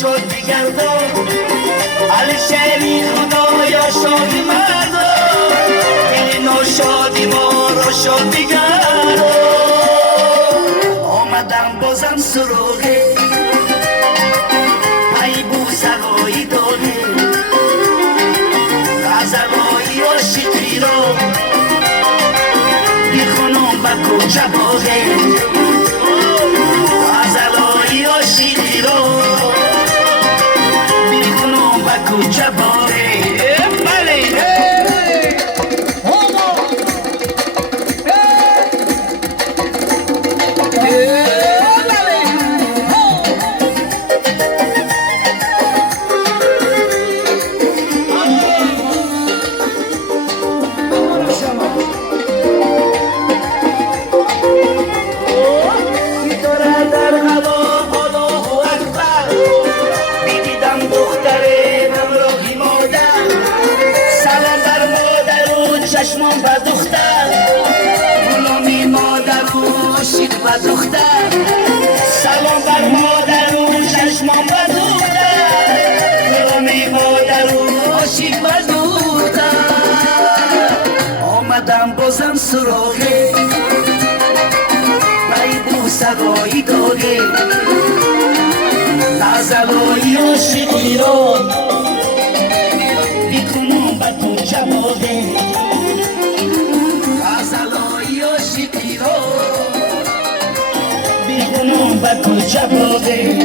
شد بگردم علی شهری خدایا شادی مردم دل ناشادی ما را شاد بگردم آمدم بازم سراغه پی بو سرایی داره غزلایی عاشقی را میخونم به کجا باغه غزلایی عاشقی را میخونم به کجا باغه بله چشمان و دختر غلامی مادر و عاشق و دختر سلام بر مادر و چشمان و دختر غلامی مادر و عاشق و دختر آمدم بازم سراغه پی بو سرایی داره غزلایی عاشقی را میکنم به کجا باغه با کجا باغه